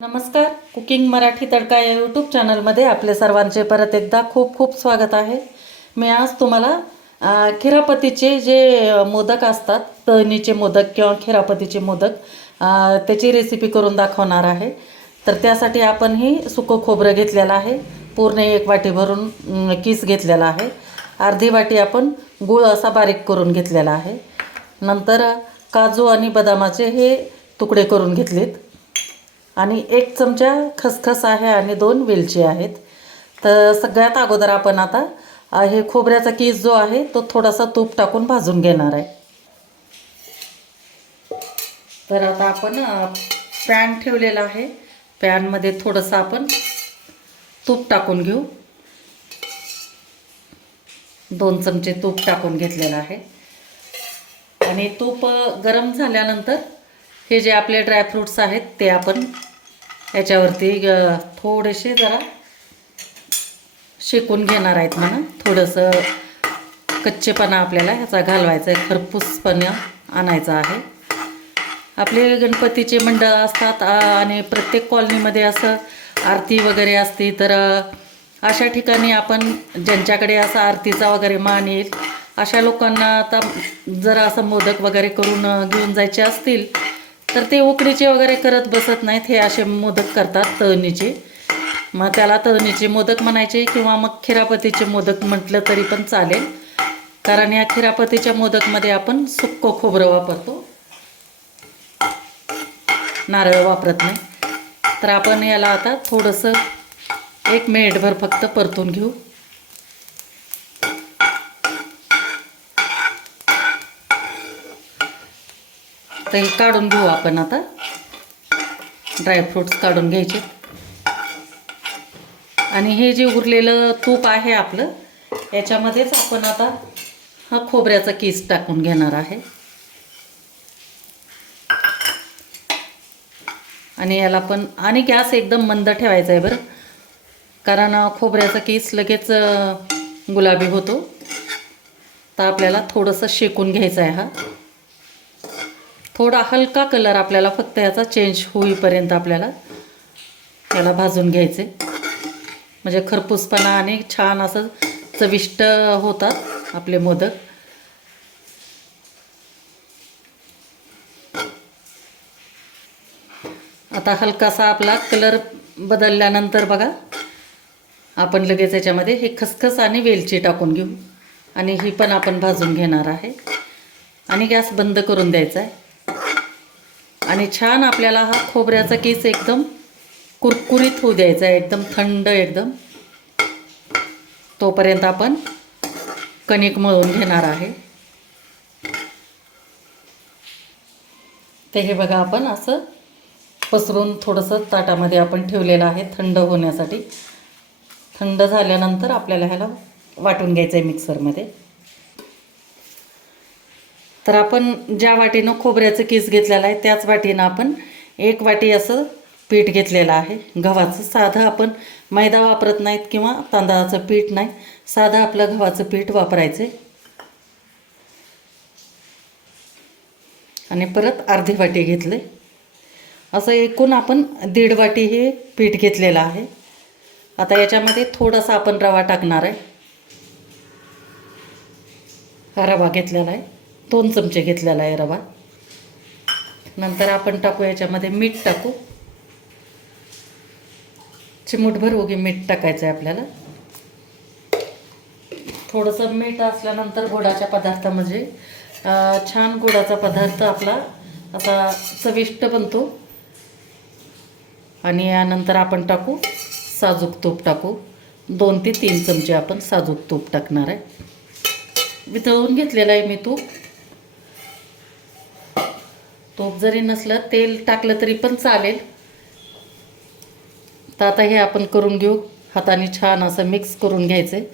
नमस्कार. कुकिंग मराठी तडका या यूट्यूब चॅनलमध्ये आपले सर्वांचे परत एकदा खूप खूप स्वागत आहे. मी आज तुम्हाला खिरापतीचे जे मोदक असतात तळणीचे मोदक किंवा खिरापतीचे मोदक त्याची रेसिपी करून दाखवणार आहे. तर त्यासाठी आपण ही सुकं खोबरं घेतलेलं आहे. पूर्ण एक वाटी भरून किस घेतलेला आहे. अर्धी वाटी आपण गूळ असा बारीक करून घेतलेला आहे. नंतर काजू आणि बदामाचे हे तुकडे करून घेतलेत. आणि एक चमचा खसखस आहे आणि दोन वेलची आहेत. तर सगळ्यात अगोदर आपण आता हे खोबऱ्याचा केस जो आहे तो थोडासा तूप टाकून भाजून घेणार आहे. तर आता आपण पॅन ठेवलेला आहे. पॅनमध्ये थोडंसं आपण तूप टाकून घेऊ. दोन चमचे तूप टाकून घेतलेलं आहे. आणि तूप गरम झाल्यानंतर हे जे आपले ड्रायफ्रूट्स आहेत ते आपण याच्यावरती थोडेसे जरा शेकून घेणार आहेत म्हणा थोडंसं कच्चेपणा आपल्याला ह्याचा घालवायचा आहे. खरपूसपणा आणायचा आहे. आपले गणपतीचे मंडळ असतात आणि प्रत्येक कॉलनीमध्ये असं आरती वगैरे असते तर अशा ठिकाणी आपण ज्यांच्याकडे असा आरतीचा वगैरे मान येईल अशा लोकांना आता जर असं मोदक वगैरे करून घेऊन जायचे असतील तर ते उकडीचे वगैरे करत बसत नाहीत हे असे मोदक करतात तळणीचे. मग त्याला तळणीचे मोदक म्हणायचे किंवा मग खिरापतीचे मोदक म्हटलं तरी पण चालेल. कारण या खिरापतीच्या मोदकमध्ये आपण सुक्कं खोबरं वापरतो. नारळ वापरत नाही. तर आपण याला आता थोडंसं एक मिनिटभर फक्त परतून घेऊ. तर हे काढून घेऊ आपण आता. ड्रायफ्रूट्स काढून घ्यायचे. आणि हे जे उरलेलं तूप आहे आपलं याच्यामध्येच आपण आता हा खोबऱ्याचा केस टाकून घेणार आहे. आणि याला पण आणि गॅस एकदम मंद ठेवायचा आहे बरं. कारण खोबऱ्याचा केस लगेच गुलाबी होतो. तर आपल्याला थोडंसं शेकून घ्यायचं आहे हा. थोडा हलका कलर आपल्याला फक्त याचा चेंज होईपर्यंत आपल्याला याला भाजून घ्यायचे. म्हणजे खरपूसपणा आणि छान असं चविष्ट होतात आपले मोदक. आता हलकासा आपला कलर बदलल्यानंतर बघा आपण लगेच याच्यामध्ये हे खसखस आणि वेलची टाकून घेऊ. आणि ही पण आपण भाजून घेणार आहे. आणि गॅस बंद करून द्यायचा आहे. आणि छान आपल्याला हा खोबऱ्याचा केस एकदम कुरकुरीत होऊ द्यायचा आहे एकदम थंड एकदम. तोपर्यंत आपण कणिक मळून घेणार आहे. ते हे बघा आपण असं पसरून थोडंसं ताटामध्ये आपण ठेवलेलं आहे थंड होण्यासाठी. थंड झाल्यानंतर आपल्याला ह्याला वाटून घ्यायचं आहे मिक्सरमध्ये तर आपण ज्या वाटीनं खोबऱ्याचं किस घेतलेलं आहे त्याच वाटीनं आपण एक वाटी असं पीठ घेतलेलं आहे. गव्हाचं साधं आपण मैदा वापरत नाहीत किंवा तांदळाचं पीठ नाही साधं आपलं गव्हाचं पीठ वापरायचं. आणि परत अर्धी वाटी घेतले. असं एकूण आपण दीड वाटी हे पीठ घेतलेलं आहे. आता याच्यामध्ये थोडासा आपण रवा टाकणार आहे. हा रवा घेतलेला आहे. दोन चमचे घेतलेला आहे रवा. नंतर आपण टाकू याच्यामध्ये मीठ टाकू. चिमूटभर उगी मीठ टाकायचं आहे आपल्याला. थोडंसं मीठ असल्यानंतर गोडाच्या पदार्थामध्ये म्हणजे छान गोडाचा पदार्थ आपला असा चविष्ट बनतो. आणि यानंतर आपण टाकू साजूक तूप टाकू. दोन ते तीन चमचे आपण साजूक तूप टाकणार आहे. वितळून घेतलेलं आहे मी तूप. तूप जरी नसलं तेल टाकलं तरी पण चालेल. तर आता हे आपण करून घेऊ. हाताने छान असं मिक्स करून घ्यायचं आहे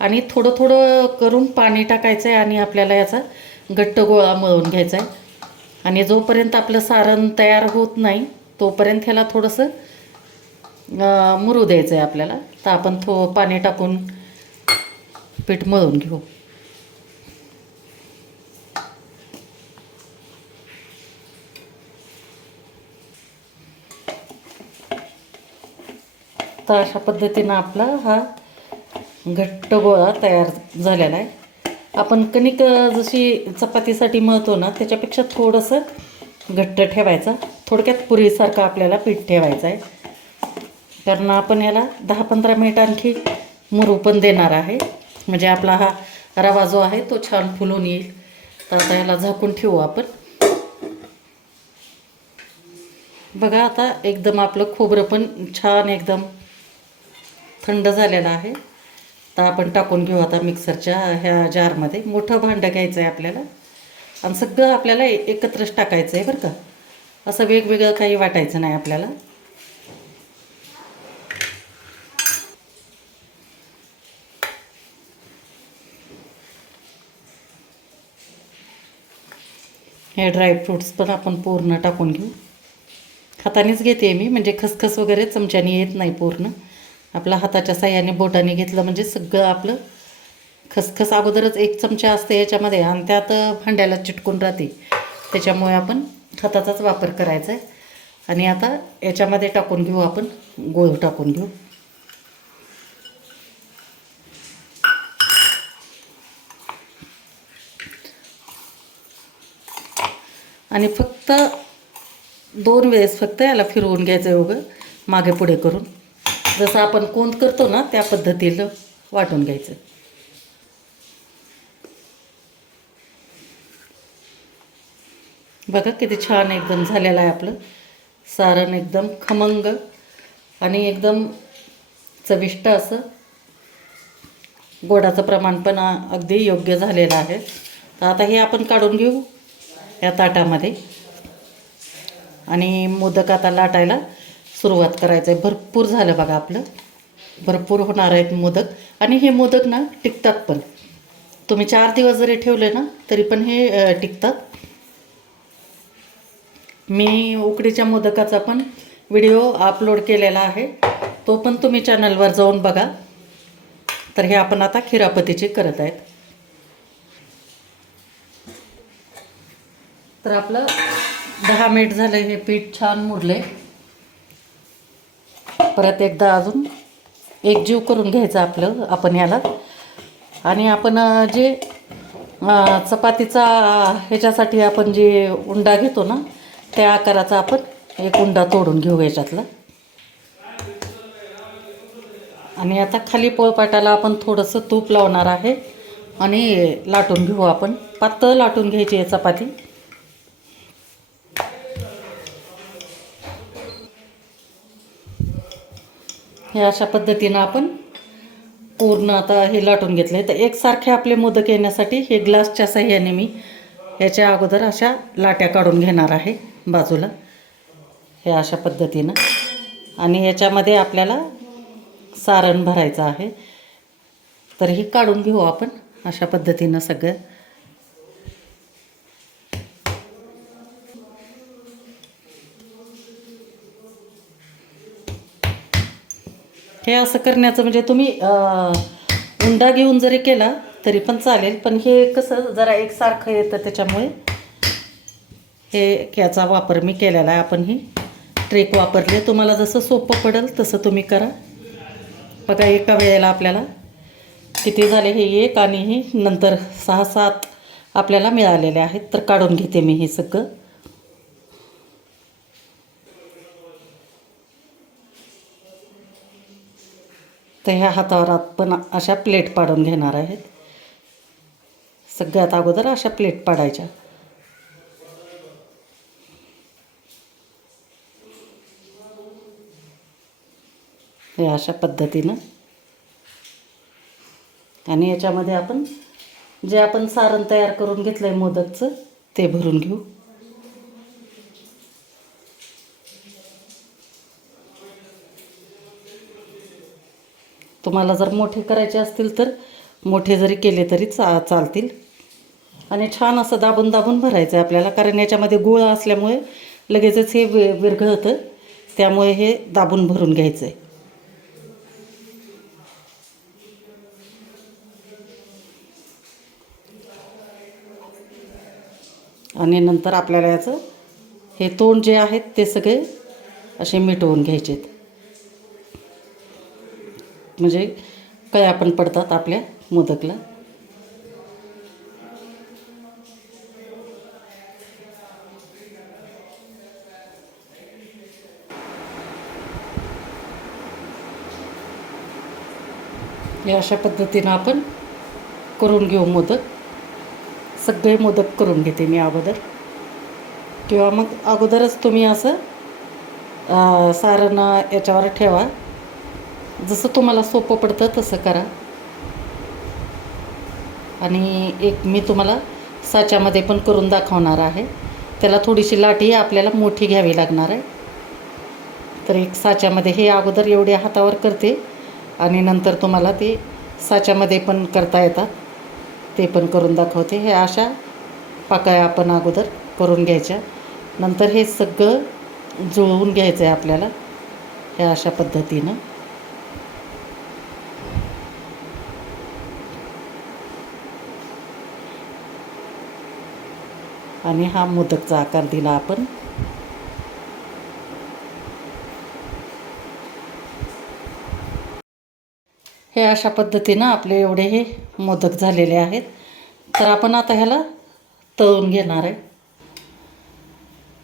आणि थोडं थोडं करून पाणी टाकायचं आहे आणि आपल्याला याचा घट्ट गोळा मळून घ्यायचा आहे आणि जोपर्यंत आपलं सारण तयार होत नाही तोपर्यंत ह्याला थोडंसं मुरू द्यायचं आहे आपल्याला. तर आपण थो पाणी टाकून पीठ मळून घेऊ. तर अशा पद्धतीनं आपला हा घट्ट गोळा तयार झालेला आहे. आपण कणिक जशी चपातीसाठी मळतो ना त्याच्यापेक्षा थोडंसं घट्ट ठेवायचा. थोडक्यात पुरीसारखं आपल्याला पीठ ठेवायचं आहे. कारण आपण याला दहा पंधरा मिनिट आणखी मुरू पण देणार आहे. म्हणजे आपला हा रवा जो आहे तो छान फुलून येईल. तर आता याला झाकून ठेवू आपण. बघा आता एकदम आपलं खोबरं पण छान एकदम थंड झालेला आहे. तर आपण टाकून घेऊ आता मिक्सरच्या ह्या जारमध्ये मोठं भांडं घ्यायचं आहे आपल्याला. आणि सगळं आपल्याला एकत्रच टाकायचं आहे बरं का. असं वेगवेगळं काही वाटायचं नाही आपल्याला. हे ड्रायफ्रूट्स पण आपण पूर्ण टाकून घेऊ. हातानेच घेते मी म्हणजे खसखस वगैरे चमच्याने येत नाही पूर्ण. आपल्या हाताच्या साह्याने बोटाने घेतलं म्हणजे सगळं आपलं खसखस अगोदरच एक चमचा असते याच्यामध्ये आणि त्यात भांड्याला चिटकून राहते. त्याच्यामुळे आपण हाताचाच वापर करायचा आहे. आणि आता याच्यामध्ये टाकून घेऊ आपण गोळ टाकून घेऊ. आणि फक्त दोन वेळेस फक्त याला फिरवून घ्यायचं एवढं मागे पुढे करून. जसं आपण कोंद करतो ना त्या पद्धतीनं वाटून घ्यायचं. बघा किती छान एकदम झालेलं आहे आपलं. सारण एकदम खमंग आणि एकदम चविष्ट असं. गोडाचं प्रमाण पण अगदी योग्य झालेलं आहे. तर आता हे आपण काढून घेऊ या ताटामध्ये. आणि मोदक आता लाटायला सुरुवात करायचं आहे भरपूर झालं बघा आपलं. भरपूर होणार आहेत मोदक. आणि हे मोदक ना टिकतात पण. तुम्ही चार दिवस जरी ठेवले ना तरी पण हे टिकतात. मी उकडीच्या मोदकाचा पण व्हिडिओ अपलोड केलेला आहे. तो पण तुम्ही चॅनलवर जाऊन बघा. तर हे आपण आता खिरापतीचे करत आहेत. तर आपलं दहा मिनिट झालं हे पीठ छान मुरले. परत एकदा अजून एकजीव करून घ्यायचं आपलं आपण याला. आणि आपण जे चपातीचा ह्याच्यासाठी आपण जे उंडा घेतो ना त्या आकाराचा आपण एक उंडा तोडून घेऊ याच्यातला. आणि आता खाली पोळपाटाला आपण थोडंसं तूप लावणार आहे आणि लाटून घेऊ आपण. पातळ लाटून घ्यायची आहे चपाती. हे अशा पद्धतीनं आपण पूर्ण आता हे लाटून घेतले तर एकसारखे आपले मोदक येण्यासाठी हे ग्लासच्या साह्याने मी याच्या अगोदर अशा लाट्या काढून घेणार आहे बाजूला. हे अशा पद्धतीनं. आणि याच्यामध्ये आपल्याला सारण भरायचं आहे. तर हे काढून घेऊ आपण अशा पद्धतीनं सगळं. हे असं करण्याचं म्हणजे तुम्ही उंडा घेऊन जरी केला तरी पण चालेल. पण हे कसं जरा एकसारखं येतं त्याच्यामुळे. हे याचा वापर मी केलेला आहे. आपण ही ट्रेक वापरले. तुम्हाला जसं सोपं पडेल तसं तुम्ही करा. बघा एका वेळेला आपल्याला किती झाले? हे एक आणि हे नंतर सहा सात आपल्याला मिळालेले आहेत. तर काढून घेते मी हे सगळं. तर ह्या हातावर आपण अशा प्लेट पाडून घेणार आहेत. सगळ्यात अगोदर अशा प्लेट पाडायच्या. हे अशा पद्धतीनं. आणि याच्यामध्ये आपण जे आपण सारण तयार करून घेतलं आहे मोदकचं ते भरून घेऊ. तुम्हाला जर मोठे करायचे असतील तर मोठे जरी केले तरी चा चालतील. आणि छान असं दाबून दाबून भरायचं आहे आपल्याला कारण याच्यामध्ये गुळ असल्यामुळे लगेचच हे वि विरघळतं. त्यामुळे हे दाबून भरून घ्यायचं आहे आणि नंतर आपल्याला याचं हे तोंड जे आहेत ते सगळे असे मिटवून घ्यायचे आहेत म्हणजे कया पण पडतात आपल्या मोदकला? हे अशा पद्धतीनं आपण करून घेऊ मोदक. सगळे मोदक करून घेते मी अगोदर. किंवा मग अगोदरच तुम्ही असं सारण याच्यावर ठेवा. जसं तुम्हाला सोपं पडतं तसं करा. आणि एक मी तुम्हाला साच्यामध्ये पण करून दाखवणार आहे. त्याला थोडीशी लाठी आपल्याला मोठी घ्यावी लागणार आहे. तर एक साच्यामध्ये हे अगोदर एवढे हातावर करते आणि नंतर तुम्हाला ते साच्यामध्ये पण करता येतात. ते पण करून दाखवते. हे अशा पाकळ्या आपण अगोदर करून घ्यायच्या. नंतर हे सगळं जुळवून घ्यायचं आहे आपल्याला. हे अशा पद्धतीनं. आणि हा मोदकचा आकार दिला आपण. हे अशा पद्धतीनं आपले एवढे हे मोदक झालेले आहेत. तर आपण आता ह्याला तळून घेणार आहे.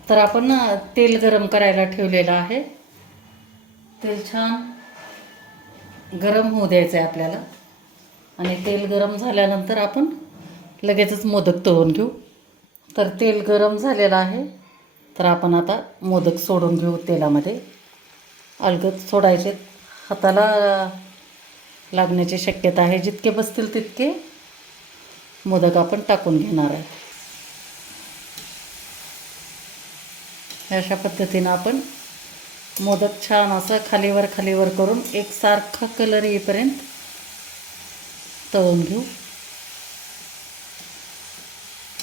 तर आपण तेल गरम करायला ठेवलेलं आहे. तेल छान गरम होऊ द्यायचं आहे आपल्याला. आणि तेल गरम झाल्यानंतर आपण लगेचच मोदक तळून घेऊ. तर तेल गरम झालेलं आहे. तर आपण आता मोदक सोडून घेऊ तेलामध्ये. अलगद सोडायचे. हाताला लागण्याची शक्यता आहे. जितके बसतील तितके मोदक आपण टाकून घेणार आहे. अशा पद्धतीनं आपण मोदक छान असं खालीवर खालीवर करून एकसारखा कलर येईपर्यंत तळून घेऊ.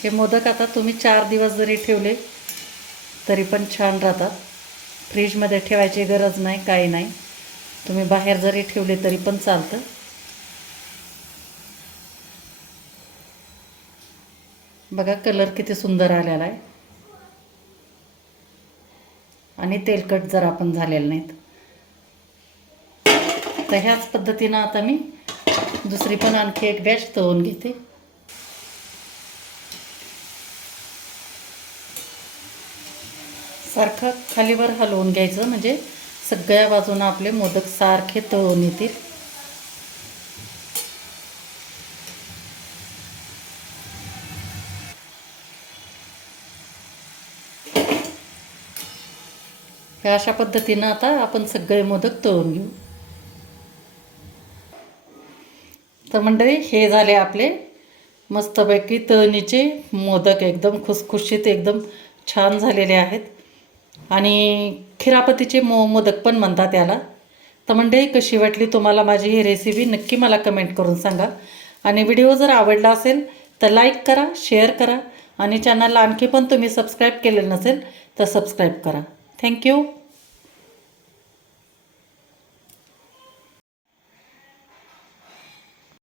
हे मोदक आता तुम्ही चार दिवस जरी ठेवले तरी पण छान राहतात. फ्रीजमध्ये ठेवायची गरज नाही काही नाही. तुम्ही बाहेर जरी ठेवले तरी पण चालतं. बघा कलर किती सुंदर आलेला आहे. आणि तेलकट जरा पण झालेलं नाहीत. तर ह्याच पद्धतीनं आता मी दुसरी पण आणखी एक बॅच तळून घेते. सारखं खालीवर हलवून घ्यायचं. म्हणजे सगळ्या बाजूनं आपले मोदक सारखे तळून येतील. अशा पद्धतीनं आता आपण सगळे मोदक तळून घेऊ. तर मंडळी हे झाले आपले मस्तपैकी तळणीचे मोदक. एकदम खुसखुशीत एकदम छान झालेले आहेत. आणि खिरापतीचे मो मोदक पण म्हणतात याला. तर मंडळी कशी वाटली तुम्हाला माझी ही रेसिपी नक्की मला कमेंट करून सांगा. आणि व्हिडिओ जर आवडला असेल तर लाईक करा शेअर करा. आणि चॅनलला आणखी पण तुम्ही सबस्क्राईब केलेलं नसेल तर सबस्क्राईब करा. थँक्यू